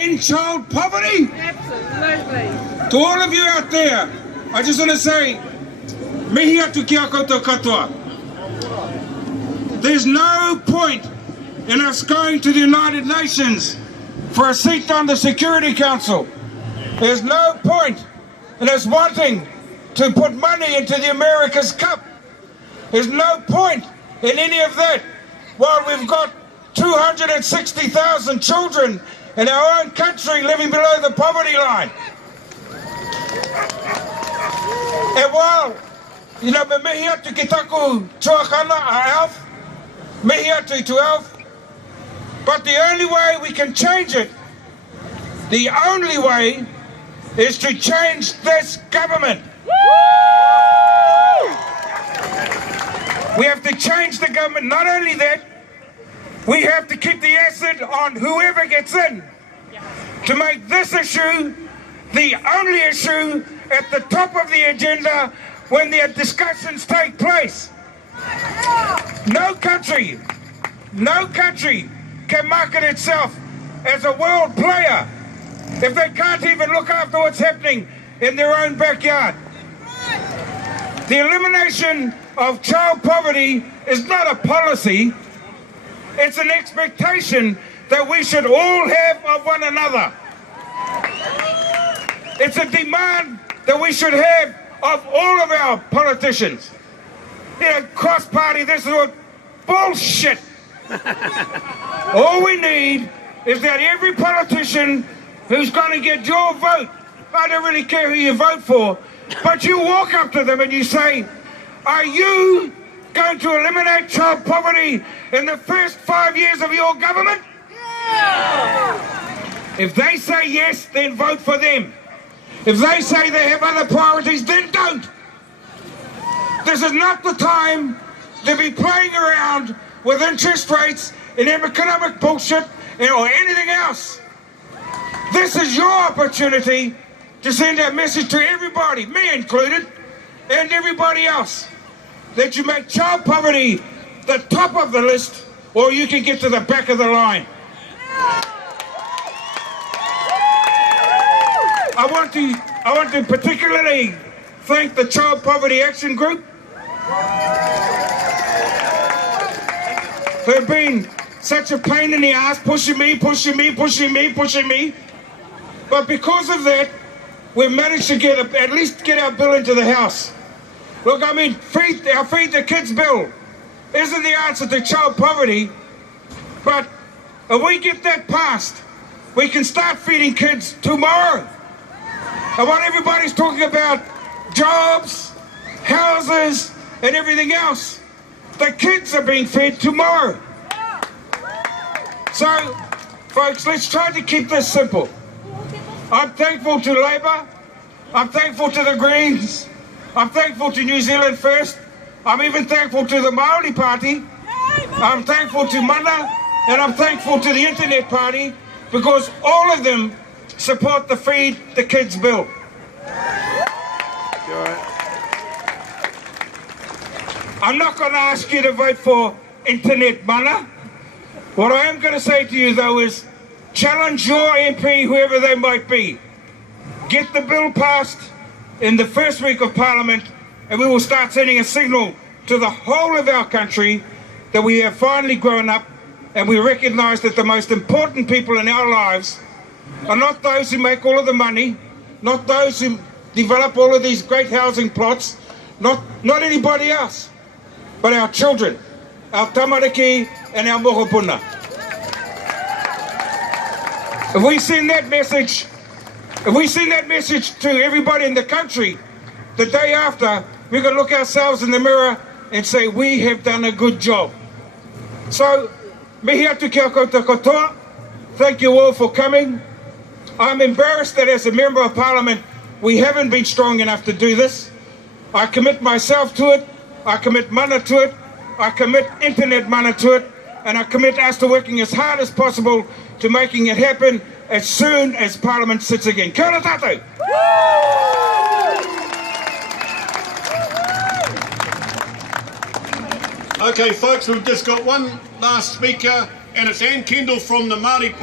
In child poverty? Absolutely. To all of you out there, I just want to say, mihi atu ki a koutou katoa. There's no point in us going to the United Nations for a seat on the Security Council. There's no point in us wanting to put money into the America's Cup. There's no point in any of that while we've got 260,000 children in our own country living below the poverty line. And while, you know, me mihi atu ki taku tuakana a elf, mihi atu to elf, but the only way we can change it, the only way is to change this government. We have to change the government. Not only that, we have to keep the acid on whoever gets in to make this issue the only issue at the top of the agenda when the discussions take place. No country can market itself as a world player if they can't even look after what's happening in their own backyard. The elimination of child poverty is not a policy, it's an expectation that we should all have of one another. It's a demand that we should have of all of our politicians. You know, cross-party, this is what bullshit. All we need is that every politician who's going to get your vote, I don't really care who you vote for, but you walk up to them and you say, are you going to eliminate child poverty in the first 5 years of your government? Yeah. If they say yes, then vote for them. If they say they have other priorities, then don't. This is not the time to be playing around with interest rates and economic bullshit or anything else. This is your opportunity to send a message to everybody, me included, and everybody else, that you make child poverty the top of the list, or you can get to the back of the line. I want to particularly thank the Child Poverty Action Group for being such a pain in the ass, pushing me. But because of that, we've managed to at least get our bill into the House. Look, I mean, Feed the Kids bill isn't the answer to child poverty, but if we get that passed, we can start feeding kids tomorrow. And while everybody's talking about jobs, houses, and everything else, the kids are being fed tomorrow. So, folks, let's try to keep this simple. I'm thankful to Labour, I'm thankful to the Greens, I'm thankful to New Zealand First, I'm even thankful to the Māori Party, I'm thankful to Mana, and I'm thankful to the Internet Party, because all of them support the Feed the Kids bill. I'm not going to ask you to vote for Internet Mana. What I am going to say to you, though, is challenge your MP, whoever they might be. Get the bill passed in the first week of Parliament, and we will start sending a signal to the whole of our country that we have finally grown up and we recognise that the most important people in our lives are not those who make all of the money, not those who develop all of these great housing plots, not anybody else, but our children, our tamariki and our mohopuna. If we send that message to everybody in the country, the day after, we're going to look ourselves in the mirror and say, we have done a good job. So, mihi atu kia koutou katoa. Thank you all for coming. I'm embarrassed that as a Member of Parliament, we haven't been strong enough to do this. I commit myself to it, I commit Mana to it, I commit Internet Mana to it, and I commit us to working as hard as possible to making it happen as soon as Parliament sits again. Kia ora tātou! Okay, folks, we've just got one last speaker, and it's Ann Kendall from the Māori